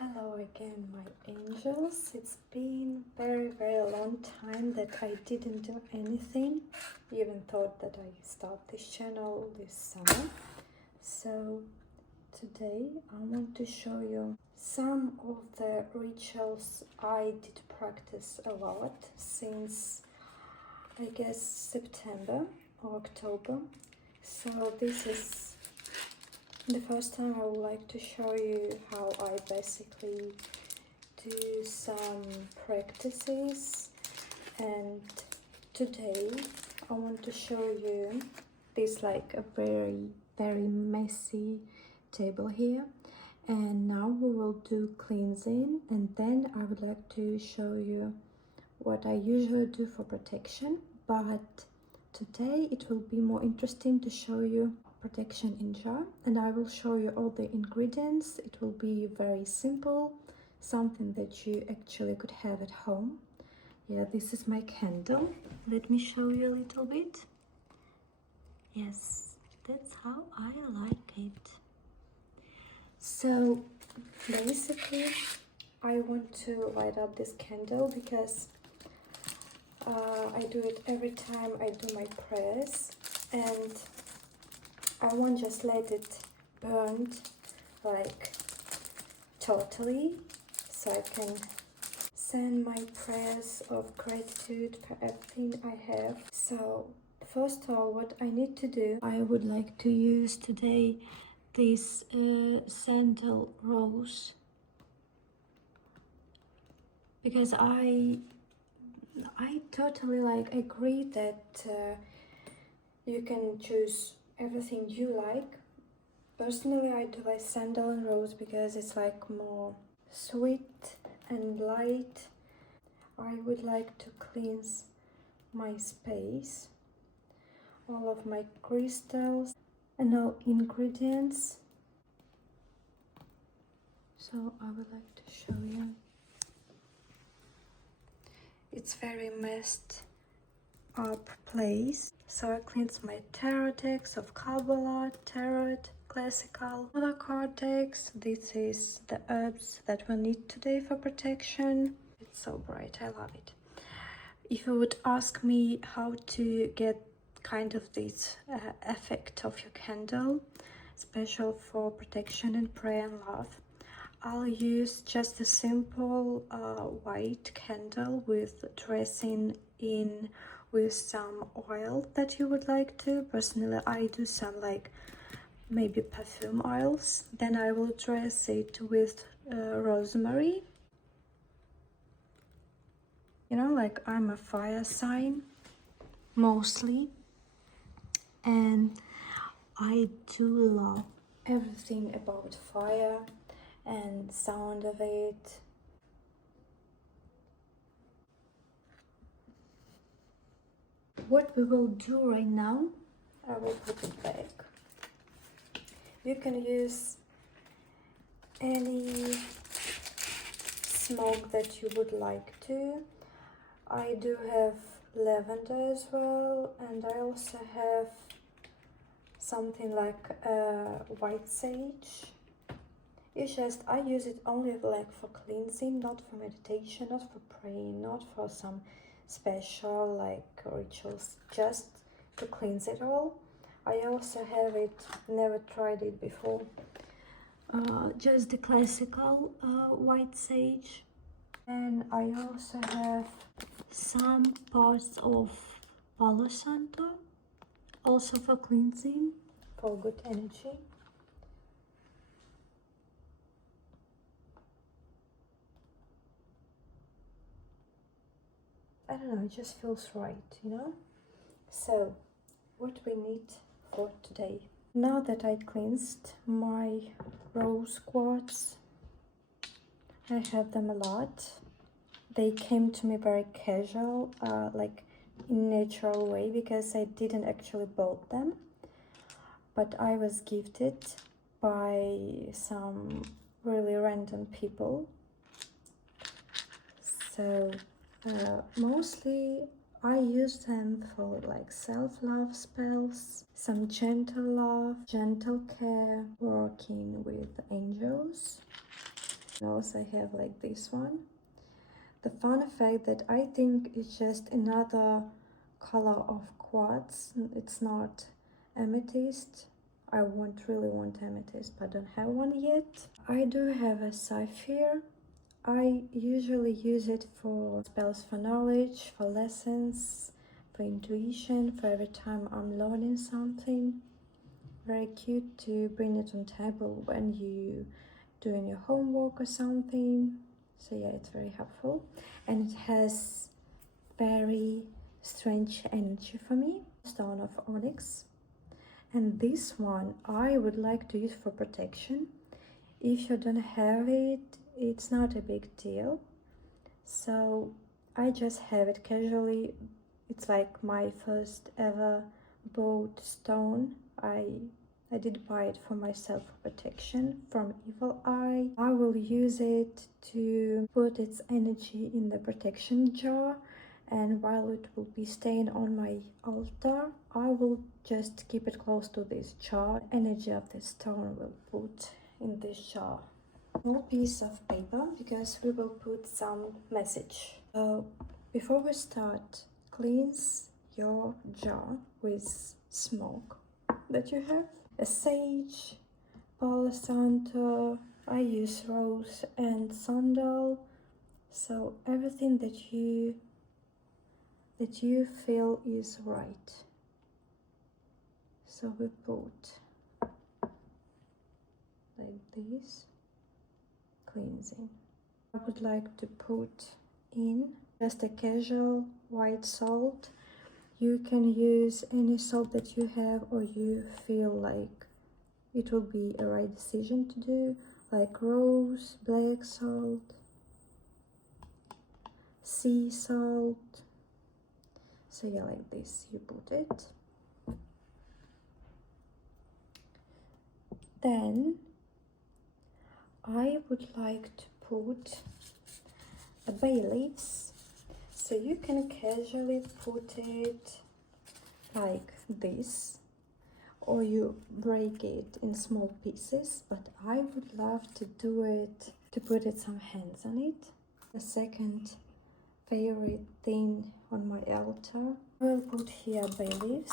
Hello again, my angels. It's been very long time that I didn't do anything. Even thought that I start this channel this summer. So today I want to show you some of the rituals I did practice a lot since I guess September or October. So this is the first time I would like to show you how I basically do some practices, and today I want to show you this like a very messy table here, and now we will do cleansing, and then I would like to show you what I usually do for protection, but today it will be more interesting to show you protection in jar, and I will show you all the ingredients. It will be very simple, something that you actually could have at home. Yeah, this is my candle. Let me show you a little bit. Yes, that's how I like it. So basically I want to light up this candle because I do it every time I do my prayers, and I won't just let it burn like totally, so I can send my prayers of gratitude for everything I have. So first of all, what I need to do, I would like to use today this sandal rose, because I totally like agree that you can choose everything you like. Personally, I do like sandal and rose because it's like more sweet and light. I would like to cleanse my space, all of my crystals and all ingredients. So I would like to show you. It's very messed up place. So I cleanse my tarot decks of Kabbalah, Tarot, Classical, other card decks. This is the herbs that we need today for protection. It's so bright, I love it. If you would ask me how to get kind of this effect of your candle, special for protection and prayer and love, I'll use just a simple white candle with dressing in with some oil that you would like to. Personally, I do some like maybe perfume oils. Then I will dress it with rosemary. You know, like I'm a fire sign mostly, and I do love everything about fire and sound of it. What we will do right now, I will put it back. You can use any smoke that you would like to. I do have lavender as well, and I also have something like white sage. It's just I use it only like for cleansing, not for meditation, not for praying, not for some special like rituals, just to cleanse it all. I also have it, never tried it before, just the classical white sage, and I also have some parts of Palo Santo, also for cleansing, for good energy. I don't know, it just feels right, you know? So, what we need for today. Now that I cleansed my rose quartz, I have them a lot. They came to me very casual, like in natural way, because I didn't actually bought them, but I was gifted by some really random people. So mostly I use them for like self-love spells, some gentle love, gentle care, working with angels. And also I have like this one. The fun fact that I think it's just another color of quartz. It's not amethyst. I really want amethyst, but I don't have one yet. I do have a sapphire. I usually use it for spells for knowledge, for lessons, for intuition, for every time I'm learning something. Very cute to bring it on table when you doing your homework or something. So yeah, it's very helpful, and it has very strange energy for me. Stone of onyx. And this one I would like to use for protection. If you don't have it, it's not a big deal. So I just have it casually. It's like my first ever bought stone. I did buy it for myself for protection from evil eye. I will use it to put its energy in the protection jar, and while it will be staying on my altar, I will just keep it close to this jar. Energy of the stone will put in this jar. Small piece of paper, because we will put some message. Before we start, cleanse your jar with smoke that you have. A sage, Palo Santo, I use rose and sandal. So everything that you feel is right. So we put like this, cleansing. I would like to put in just a casual white salt. You can use any salt that you have or you feel like it will be a right decision to do, like rose, black salt, sea salt. So yeah, like this you put it. Then I would like to put a bay leaves. So you can casually put it like this, or you break it in small pieces, but I would love to do it, to put it some hands on it. The second favorite thing on my altar, I will put here bay leaves.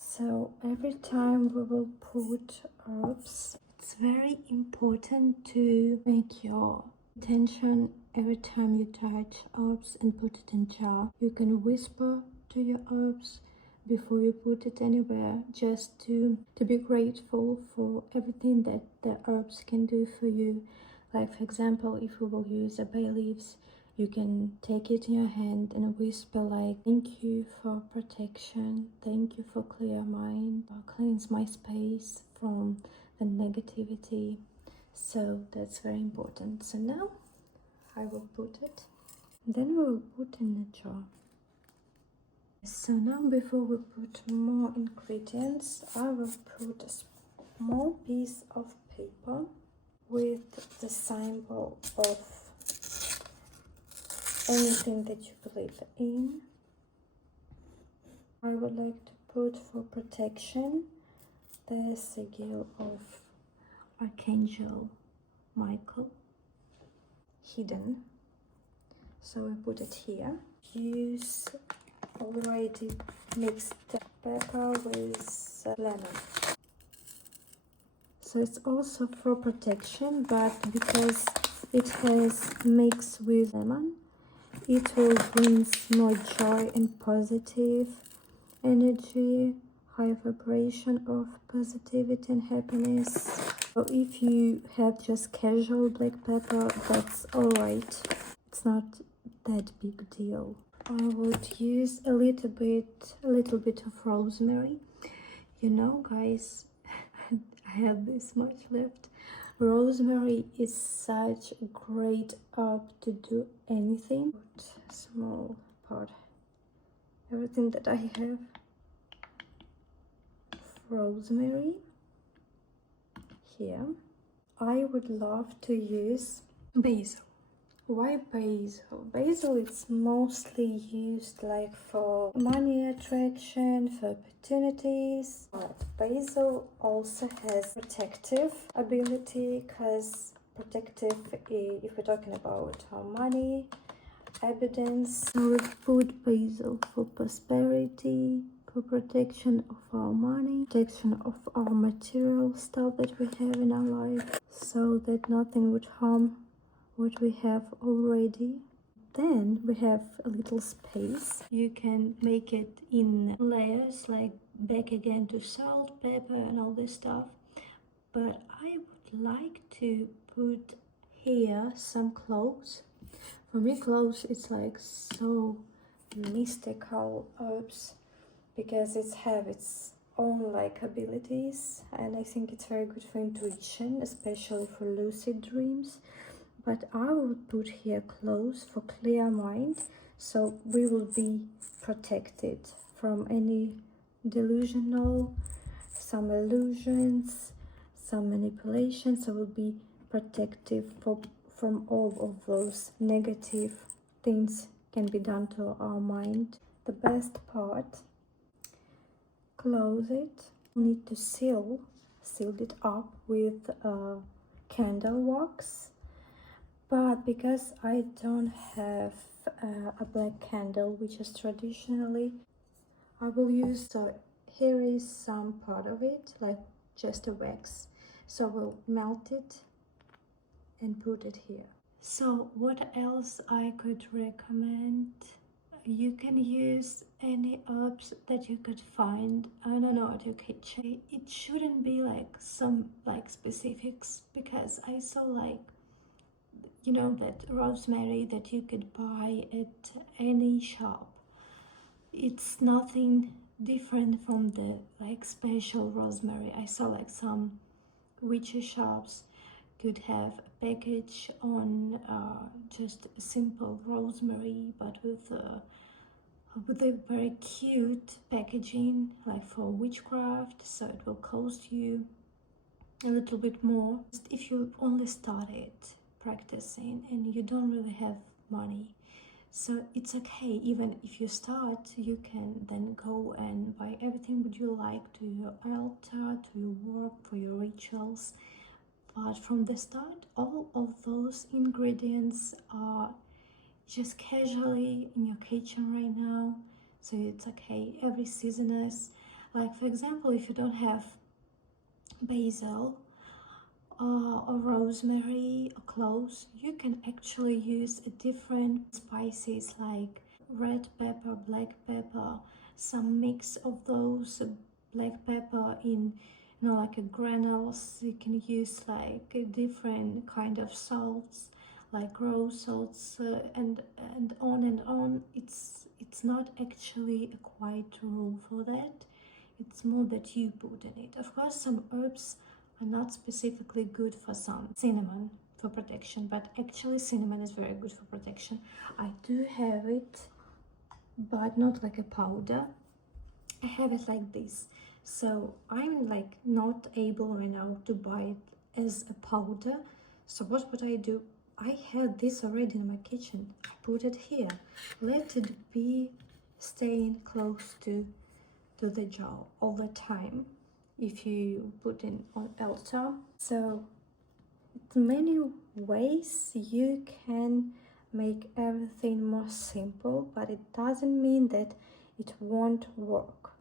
So every time we will put herbs, it's very important to make your intention every time you touch herbs and put it in jar. You can whisper to your herbs before you put it anywhere, just to be grateful for everything that the herbs can do for you. Like for example, if we will use a bay leaves, you can take it in your hand and whisper like, thank you for protection, thank you for clear mind, cleanse my space from the negativity. So that's very important. So now I will put it, then we will put in the jar. So now before we put more ingredients, I will put a small piece of paper with the symbol of anything that you believe in. I would like to put for protection the sigil of Archangel Michael, hidden. So I put it here. Use already mixed pepper with lemon. So it's also for protection, but because it has mixed with lemon, it will bring more joy and positive energy, high vibration of positivity and happiness. So if you have just casual black pepper, that's alright. It's not that big deal. I would use a little bit of rosemary. You know, guys, I have this much left. Rosemary is such a great herb to do anything. Small part, everything that I have. Rosemary here. I would love to use basil. Why basil? Basil is mostly used like for money attraction, for opportunities. But basil also has protective ability, because protective, if we're talking about our money, evidence. So we put basil for prosperity, for protection of our money, protection of our material stuff that we have in our life, so that nothing would harm what we have already. Then we have a little space. You can make it in layers, like back again to salt, pepper and all this stuff. But I would like to put here some cloves. For me, cloves is like so mystical herbs, because it have its own like abilities, and I think it's very good for intuition, especially for lucid dreams. But I would put here clothes for clear mind, so we will be protected from any delusional, some illusions, some manipulations. So will be protective from all of those negative things can be done to our mind. The best part, close it. Need to seal it up with candle wax. But because I don't have a black candle, which is traditionally, I will use, so here is some part of it, like just a wax. So we'll melt it and put it here. So what else I could recommend? You can use any herbs that you could find, I don't know, at your kitchen. It shouldn't be like some like specifics, because I saw like, you know, that rosemary that you could buy at any shop. It's nothing different from the like special rosemary. I saw like some witchy shops could have a package on just a simple rosemary, but with a very cute packaging, like for witchcraft, so it will cost you a little bit more if you only started practicing and you don't really have money. So it's okay, even if you start, you can then go and buy everything would you like to your altar, to your work, for your rituals. But from the start, all of those ingredients are just casually in your kitchen right now, so it's okay. Every seasoness, like for example, if you don't have basil or rosemary or cloves, you can actually use a different spices like red pepper, black pepper, some mix of those, black pepper in, you know, like a granules. You can use like a different kind of salts, like rose salts, and on and on. It's not actually a quite rule for that. It's more that you put in it. Of course, some herbs are not specifically good for some. Cinnamon for protection, but actually cinnamon is very good for protection. I do have it, but not like a powder. I have it like this. So I'm like not able right now to buy it as a powder. So what would I do? I had this already in my kitchen. I put it here. Let it be staying close to the jar all the time if you put in on altar. So many ways you can make everything more simple, but it doesn't mean that it won't work.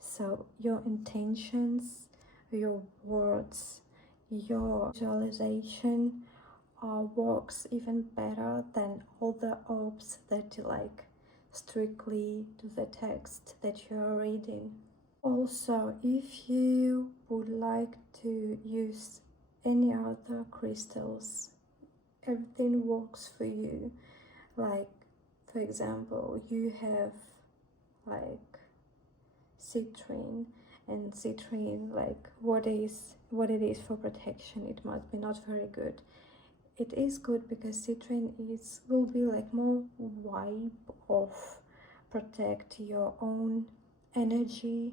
So your intentions, your words, your visualization works even better than all the herbs that you like strictly to the text that you are reading. Also, if you would like to use any other crystals, everything works for you. Like, for example, you have like citrine, and citrine, like what it is for protection, it must be not very good. It is good because citrine will be like more wipe off, protect your own energy,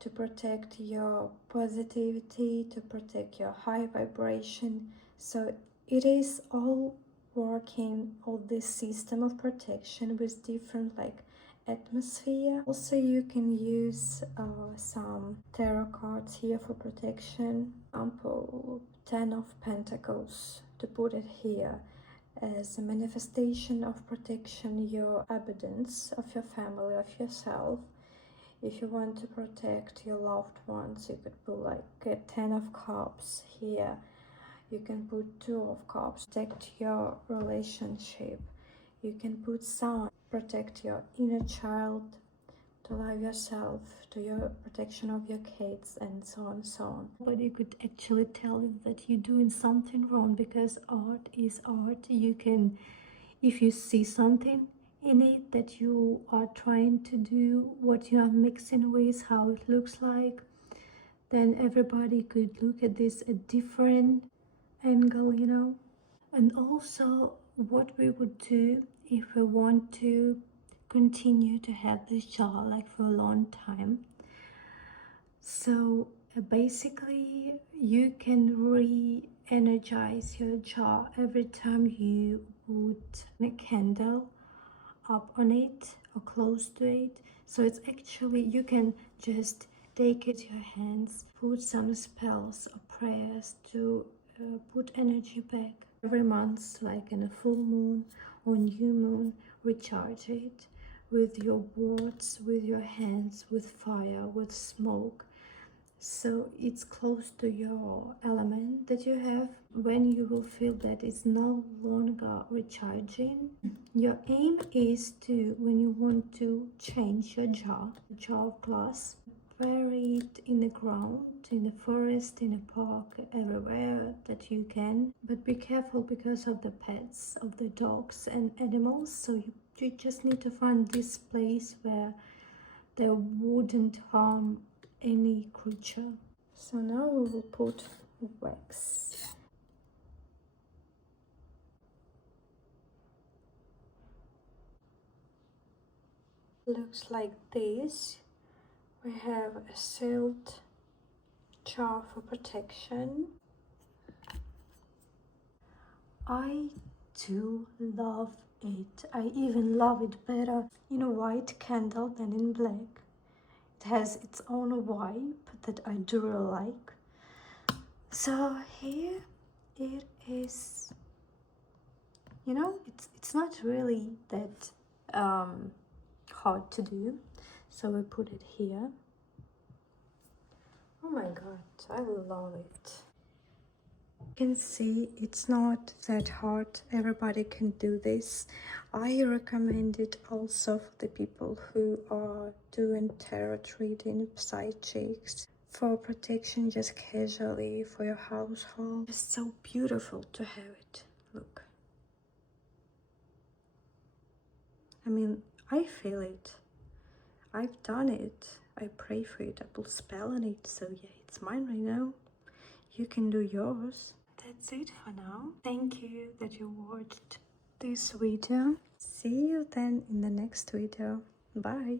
to protect your positivity, to protect your high vibration. So it is all working all this system of protection with different like atmosphere. Also, you can use some tarot cards here for protection. Example, 10 of Pentacles, to put it here as a manifestation of protection, your abundance of your family, of yourself. If you want to protect your loved ones, you could put like a 10 of Cups here. You can put 2 of Cups, protect your relationship. You can put Sun, protect your inner child, to love yourself, to your protection of your kids, and so on, so on. But you could actually tell you that you're doing something wrong, because art is art. You can, if you see something in it that you are trying to do, what you are mixing with, how it looks like, then everybody could look at this a different angle, you know. And also what we would do if we want to continue to have this jar like for a long time. So basically you can re-energize your jar every time you put a candle up on it or close to it. So it's actually, you can just take it in your hands, put some spells or prayers to put energy back. Every month, like in a full moon or new moon, recharge it with your words, with your hands, with fire, with smoke. So it's close to your element that you have. When you will feel that it's no longer recharging, your aim is to, when you want to change your jar of glass, bury it in the ground, in the forest, in a park, everywhere that you can. But be careful because of the pets, of the dogs and animals. So you just need to find this place where they wouldn't harm any creature. So now we will put wax. Looks like this. We have a sealed jar for protection. I do love it. I even love it better in a white candle than in black. It has its own vibe that I do really like. So here it is. You know, it's not really that hard to do. So we put it here. Oh my god, I love it. You can see it's not that hard. Everybody can do this. I recommend it also for the people who are doing tarot reading, psychics, for protection, just casually for your household. It's so beautiful to have it. Look. I mean, I feel it. I've done it. I pray for it. I put spell on it. So yeah, it's mine right now. You can do yours. That's it for now. Thank you that you watched this video. See you then in the next video. Bye.